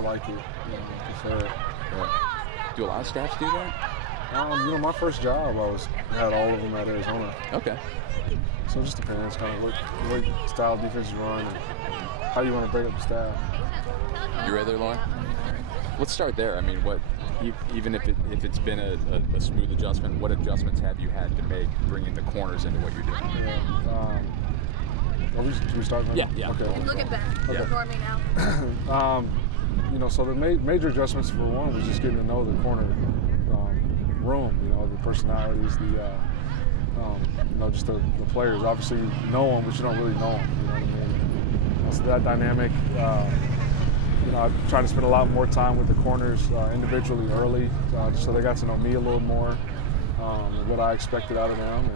like it. I prefer it. Yeah. Do a lot of staffs do that? My first job, had all of them at Arizona. Okay. So it just depends kind of what style defense you run and how you want to break up the staff. You ready there, Lauren? Let's start there. I mean, even if it's been a smooth adjustment, what adjustments have you had to make bringing the corners into what you're doing? Yeah. Should we start? Yeah. Okay. You can look at back. Okay. Ignore me now. So the major adjustments for one was just getting to know the corner room. The personalities, just the players. Obviously, you know them, but you don't really know them. You know what I mean? So that dynamic. I try to spend a lot more time with the corners individually early, just so they got to know me a little more, and what I expected out of them,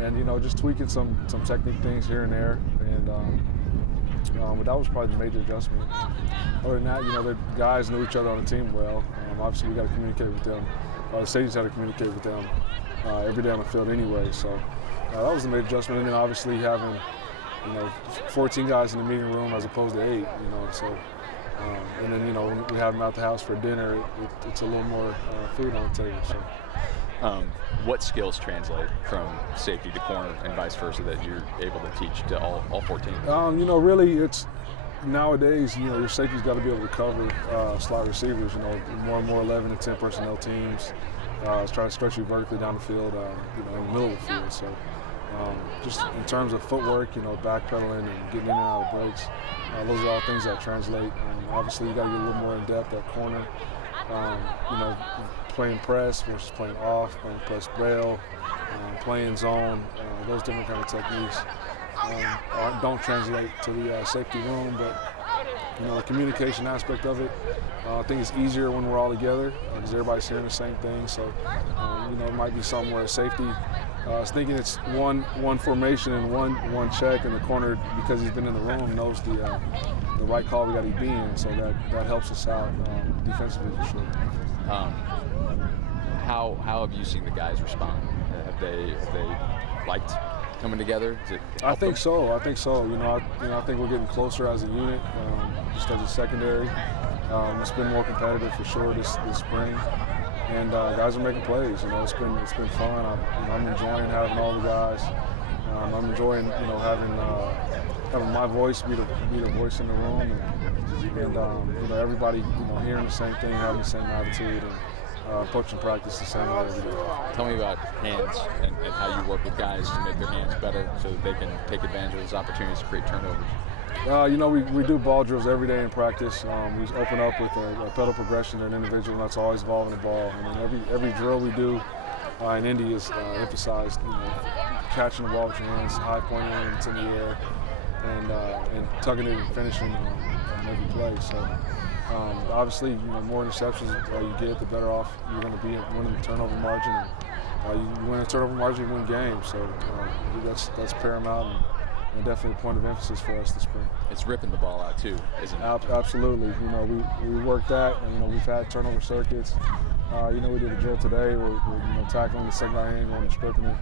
and just tweaking some technique things here and there, but that was probably the major adjustment. Other than that, the guys knew each other on the team well. Obviously, we got to communicate with them. The safeties had to communicate with them every day on the field anyway. So that was the major adjustment. And then obviously having 14 guys in the meeting room as opposed to 8. So. And then, when we have them out the house for dinner, it's a little more food on the table. So. What skills translate from safety to corner and vice versa that you're able to teach to all 14? Really, it's nowadays, your safety's got to be able to cover slot receivers, more and more 11 and 10 personnel teams. Try to stretch you vertically down the field, in the middle of the field. So. Just in terms of footwork, backpedaling and getting in and out of breaks, those are all things that translate. Obviously, you got to get a little more in depth at corner. Playing press versus playing off, playing press bail, playing zone. Those different kind of techniques don't translate to the safety room, but the communication aspect of it, I think it's easier when we're all together because everybody's hearing the same thing. So, it might be something where safety. I was thinking it's one formation and one check, and the corner, because he's been in the room, knows the right call we got to be in, so that helps us out defensively for sure. How have you seen the guys respond? Have they liked coming together? I think so. I think we're getting closer as a unit, just as a secondary. It's been more competitive for sure this spring. And guys are making plays. It's been fun. I'm enjoying having all the guys. I'm enjoying having my voice be the voice in the room, and everybody hearing the same thing, having the same attitude, and approaching practice the same way every day. Tell me about hands and how you work with guys to make their hands better so that they can take advantage of those opportunities to create turnovers. We do ball drills every day in practice. We open up with a pedal progression and an individual, and that's always involving the ball. And then every drill we do in Indy is emphasized, catching the ball with your hands, high pointing it, it's in the air, and tugging it and finishing on every play. So obviously, more interceptions you get, the better off you're going to be at winning the turnover margin. And, you win a turnover margin, you win games. So that's paramount. And definitely a point of emphasis for us this spring. It's ripping the ball out too, isn't it? Absolutely. We work that, and we've had turnover circuits. We did a drill today. We're tackling the second hand, going and stripping it.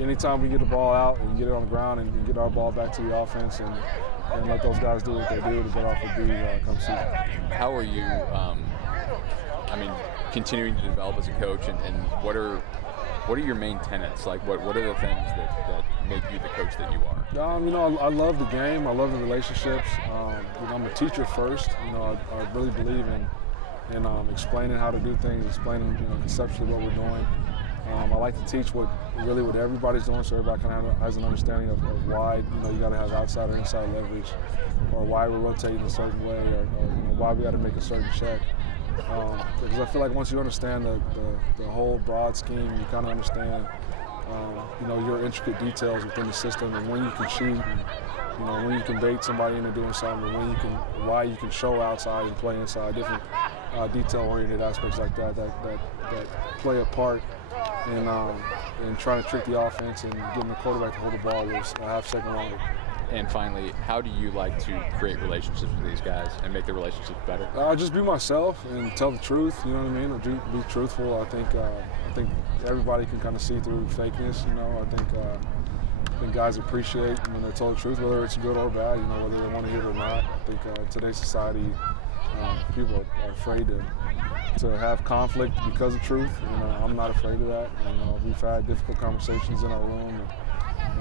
Anytime we get the ball out and get it on the ground and get our ball back to the offense and let those guys do what they do, the better off we'll be come season. How are you? Continuing to develop as a coach, and what are your main tenets? Like, what are the things that make you the coach that you are? I love the game. I love the relationships. I'm a teacher first. I really believe in explaining how to do things, explaining conceptually what we're doing. I like to teach what everybody's doing, so everybody kind of has an understanding of why you got to have outside or inside leverage, or why we're rotating a certain way, or why we got to make a certain check. Because I feel like once you understand the whole broad scheme, you kind of understand your intricate details within the system, and when you can cheat, and when you can bait somebody into doing something, and why you can show outside and play inside, different detail-oriented aspects like that play a part in trying to trick the offense and getting the quarterback to hold the ball with a half-second longer. And finally, how do you like to create relationships with these guys and make the relationships better? Just be myself and tell the truth. You know what I mean? Or be truthful. I think everybody can kind of see through fakeness. I think think guys appreciate when they're told the truth, whether it's good or bad, whether they want to hear it or not. I think in today's society, people are afraid to have conflict because of truth. I'm not afraid of that. We've had difficult conversations in our room,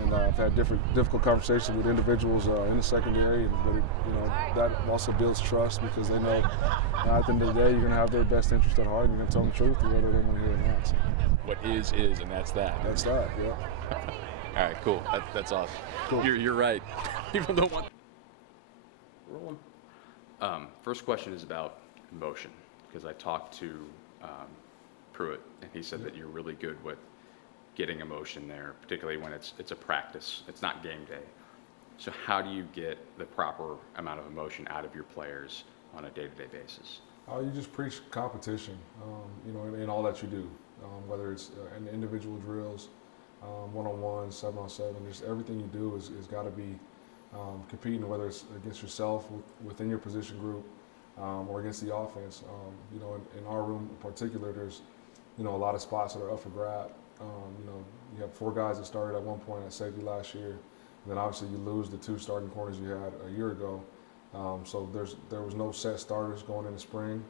and I've had difficult conversations with individuals in the secondary. But that also builds trust because they know at the end of the day you're going to have their best interest at heart, and you're going to tell them the truth, whether they want to hear it or not. So, what is, and that's that. That's that. Yeah. All right, cool. That's awesome. Cool. You're right. People don't want. Rolling. First question is about emotion, because I talked to Pruitt, and he said that you're really good with getting emotion there, particularly when it's a practice. It's not game day. So how do you get the proper amount of emotion out of your players on a day-to-day basis? You just preach competition, in all that you do, whether it's in individual drills, one-on-one, 7-on-7, just everything you do is got to be competing, whether it's against yourself within your position group or against the offense. In our room in particular, there's a lot of spots that are up for grab. You have 4 guys that started at one point at safety last year, and then obviously you lose the 2 starting corners you had a year ago. So there was no set starters going into spring,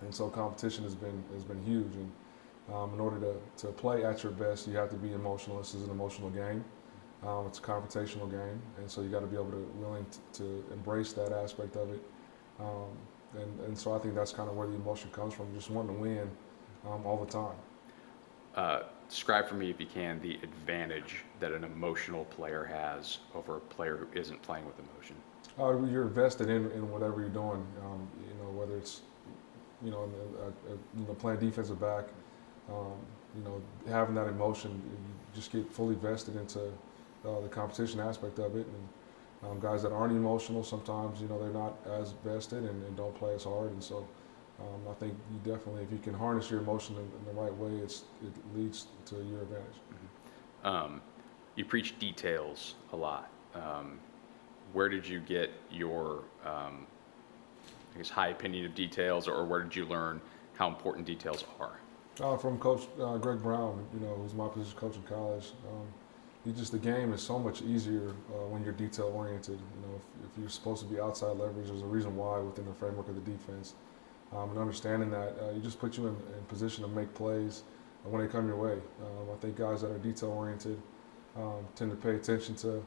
and so competition has been huge. And in order to play at your best, you have to be emotional. This is an emotional game. It's a confrontational game, and so you got to be able to willing to embrace that aspect of it. And so I think that's kind of where the emotion comes from, just wanting to win all the time. Describe for me, if you can, the advantage that an emotional player has over a player who isn't playing with emotion. You're invested in whatever you're doing. Whether it's playing defensive back, having that emotion, you just get fully vested into the competition aspect of it. And guys that aren't emotional, sometimes they're not as vested and don't play as hard. And so I think you definitely, if you can harness your emotion in the right way, it leads to your advantage. Mm-hmm. You preach details a lot. Where did you get your, high opinion of details, or where did you learn how important details are? From Coach Greg Brown, who's my position coach in college. The game is so much easier when you're detail oriented. If you're supposed to be outside leverage, there's a reason why within the framework of the defense. And understanding that, you just put you in position to make plays when they come your way. I think guys that are detail oriented tend to pay attention to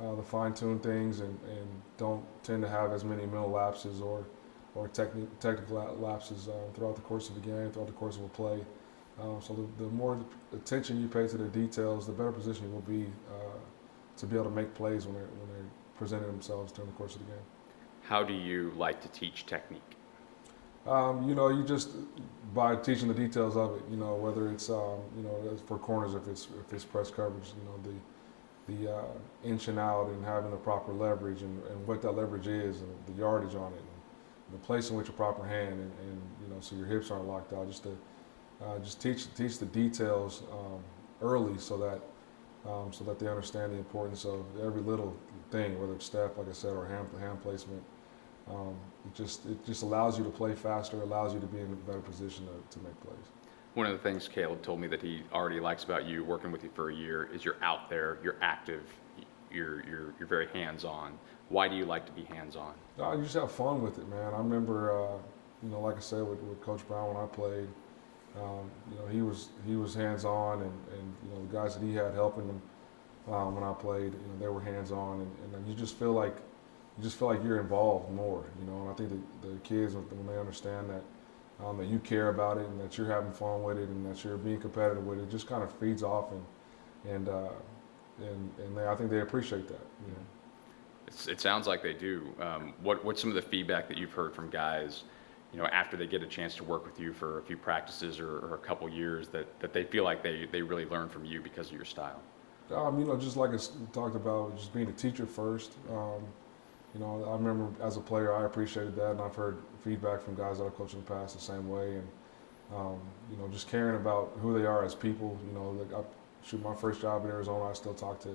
the fine-tuned things and don't tend to have as many mental lapses or technical lapses throughout the course of the game, throughout the course of a play. So the more attention you pay to the details, the better position you will be to be able to make plays when they're presenting themselves during the course of the game. How do you like to teach technique? You just by teaching the details of it. Whether it's for corners, if it's press coverage, the inch and out and having the proper leverage and what that leverage is and the yardage on it, and the place in which a proper hand and so your hips aren't locked out. Just teach the details early so that they understand the importance of every little thing, whether it's step, like I said, or hand placement. It just allows you to play faster, allows you to be in a better position to make plays. One of the things Caleb told me that he already likes about you, working with you for a year, is you're out there, you're active, you're very hands-on. Why do you like to be hands-on? You just have fun with it, man. I remember, like I said, with Coach Brown when I played, he was hands-on, and the guys that he had helping him when I played, they were hands-on, and you just feel like you're involved more, and I think the kids, when they understand that you care about it and that you're having fun with it and that you're being competitive with it, just kind of feeds off and I think they appreciate that. It sounds like they do. What's some of the feedback that you've heard from guys, after they get a chance to work with you for a few practices or a couple years, that they feel like they really learn from you because of your style? Just like I talked about, just being a teacher first. I remember as a player, I appreciated that, and I've heard feedback from guys that I've coached in the past the same way, and just caring about who they are as people. My first job in Arizona, I still talk to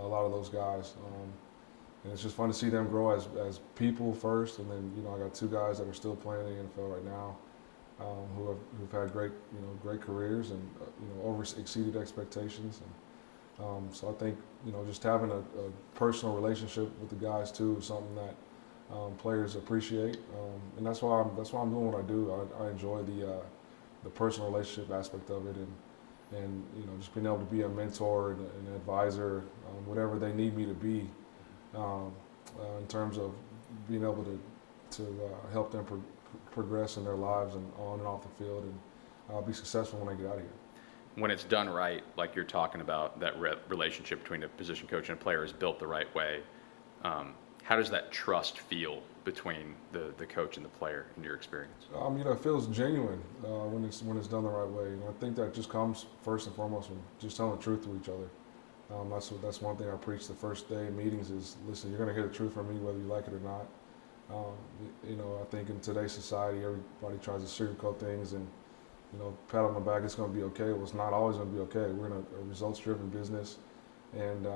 a lot of those guys, and it's just fun to see them grow as people first, and then I got 2 guys that are still playing in the NFL right now, who've had great careers and over exceeded expectations, So I think just having a personal relationship with the guys too is something that players appreciate, and that's why I'm doing what I do. I enjoy the personal relationship aspect of it, and just being able to be a mentor and an advisor, whatever they need me to be, in terms of being able to help them progress in their lives and on and off the field, and be successful when they get out of here. When it's done right, like you're talking about, that relationship between a position coach and a player is built the right way. How does that trust feel between the coach and the player in your experience? It feels genuine when it's done the right way. And I think that just comes first and foremost from just telling the truth to each other. That's one thing I preach the first day of meetings is, listen, you're going to hear the truth from me whether you like it or not. I think in today's society, everybody tries to sugarcoat things and pat on the back, it's going to be okay. Well, it's not always going to be okay. We're in a results-driven business, and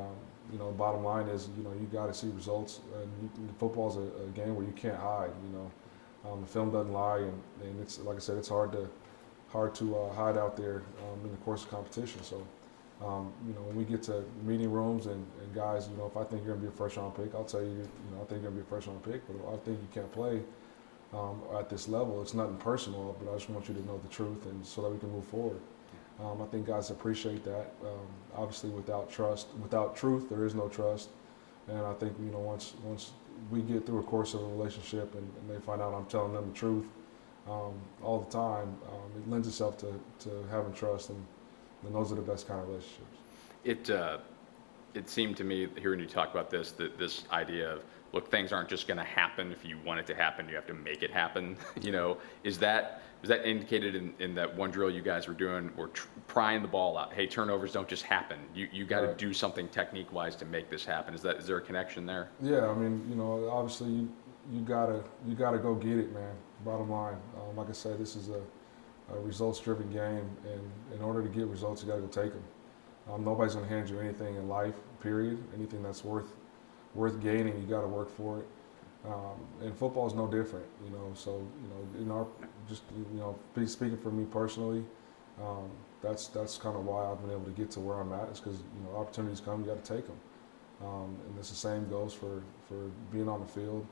bottom line is, you got to see results. And football is a game where you can't hide. The film doesn't lie, and it's like I said, it's hard to hide out there in the course of competition. So, when we get to meeting rooms and guys, if I think you're going to be a first-round pick, I'll tell you, I think you're going to be a first-round pick. But if I think you can't play at this level, it's nothing personal, but I just want you to know the truth, and so that we can move forward. I think guys appreciate that. Obviously, without truth, there is no trust. And I think once we get through a course of a relationship and they find out I'm telling them the truth all the time, it lends itself to having trust, and those are the best kind of relationships. It seemed to me, hearing you talk about this, that this idea of, look, things aren't just going to happen. If you want it to happen, you have to make it happen. Was that indicated in that one drill you guys were doing, or prying the ball out? Hey, turnovers don't just happen. You got to do something technique-wise to make this happen. Is there a connection there? Yeah, obviously you gotta go get it, man. Bottom line, like I said, this is a results-driven game, and in order to get results, you gotta go take them. Nobody's gonna hand you anything in life, period. Anything that's worth gaining, you got to work for it. And football is no different, So speaking for me personally, that's kind of why I've been able to get to where I'm at. Is because opportunities come, you got to take them. And it's the same goes for being on the field.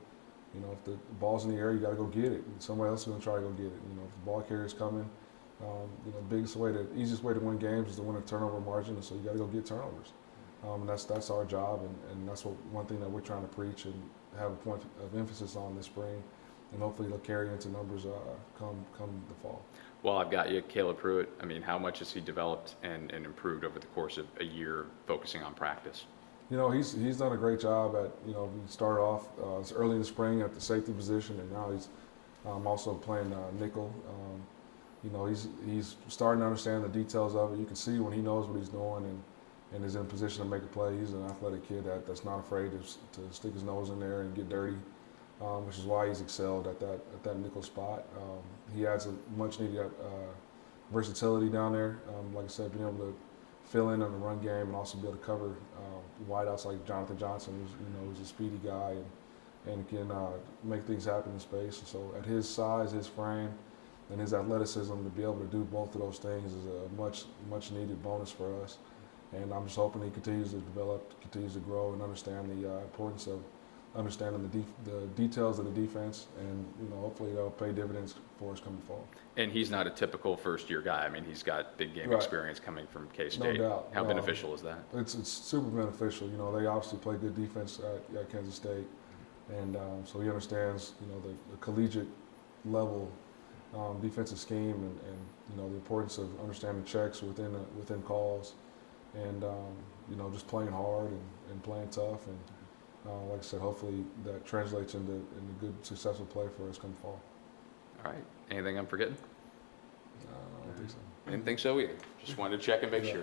If the ball's in the air, you got to go get it. And somebody else is going to try to go get it. If the ball carrier's coming, easiest way to win games is to win a turnover margin. And so you got to go get turnovers. And that's our job, and that's one thing that we're trying to preach and have a point of emphasis on this spring, and hopefully it'll carry into numbers come the fall. Well, I've got you, Caleb Pruitt. How much has he developed and improved over the course of a year focusing on practice? He's done a great job at, he started off early in the spring at the safety position, and now he's also playing nickel. He's starting to understand the details of it. You can see when he knows what he's doing and is in a position to make a play. He's an athletic kid that's not afraid to stick his nose in there and get dirty, which is why he's excelled at that nickel spot. He adds a much needed versatility down there. Like I said, being able to fill in on the run game and also be able to cover wideouts like Jonathan Johnson, who's a speedy guy and can make things happen in space. So at his size, his frame, and his athleticism, to be able to do both of those things is a much needed bonus for us. And I'm just hoping he continues to develop, continues to grow, and understand the importance of understanding the details of the defense, and hopefully that'll pay dividends for us coming fall. And he's not a typical first-year guy. He's got big game experience coming from K-State. No doubt. How beneficial is that? It's super beneficial. They obviously play good defense at Kansas State, and so he understands the collegiate level defensive scheme, and the importance of understanding checks within calls. And just playing hard and playing tough, and like I said, hopefully that translates into good, successful play for us come fall. All right. Anything I'm forgetting? I don't think so. Didn't think so either. Just wanted to check and make sure.